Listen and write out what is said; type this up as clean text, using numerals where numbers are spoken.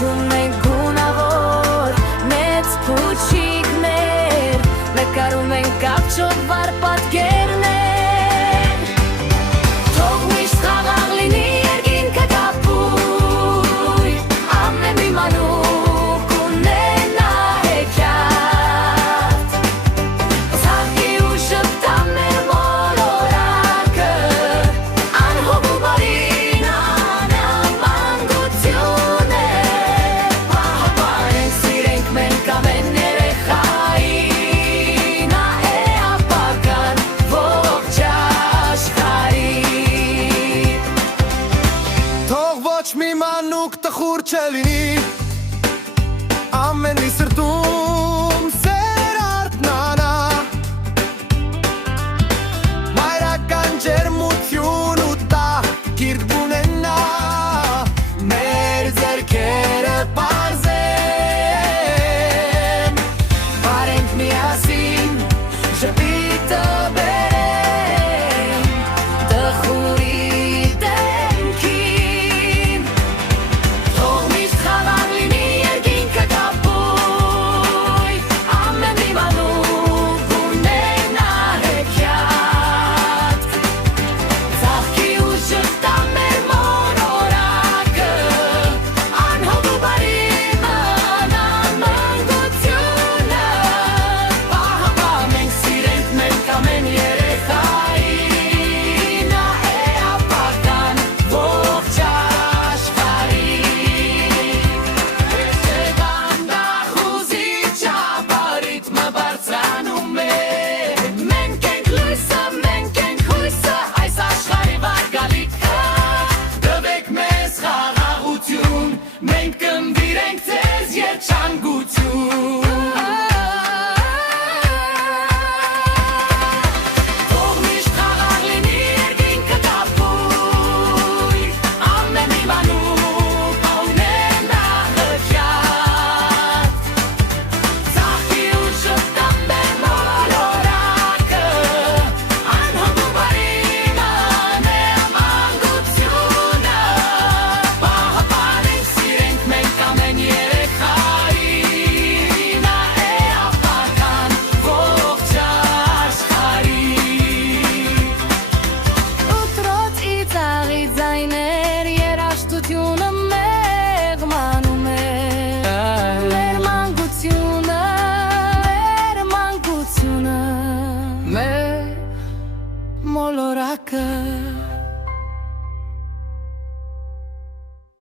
Հիշում ենք գունավոր մեծ փուչիկներ, նկարում ենք կապչով վար պատկերներ, թող միշտ խաղաղ լինի երկինքը կապույտ, ամեն մի մանուկ ունենա հեքիաթ, ցանկի ու շփթա մեր մոլորակը, անհոգ ու բարին անամանգություն է, պահպանենք սիրենք մենք ամեն երեխային, ա է ապական ողջ աշխարհին։ Թող ոչ մի մանուկ տխուր չլինի, ամեն մի սրտում սեր արթնանա, մայրական ջերմություն ու տաղ կիրք ունենա, մեր ձեռքերը պարզեն, վարենք միասին ժպիտը բերենք տխուրի դեմքին, թող միշտ խաղաղ լինի երկինքը կապույտ, ամեն մի մանուկ ունենա հեքիաթ, ցաղկի ու շփթա մեր մոլորակը, անհոգ ու բարի անամանգությունը, պահպանենք սիրենք մենք ամեն երեխային, ա է ապական ողջ աշխարհին։ Դանդաղ ու զիջապարիտ մը բարձրանում է, մենք ենք լույսը, մենք ենք հույսը, այս աշխարհի վարգալիքը, տվեք մեզ խաղաղություն, մենք կնվիրենք ձեզ երջանկություն։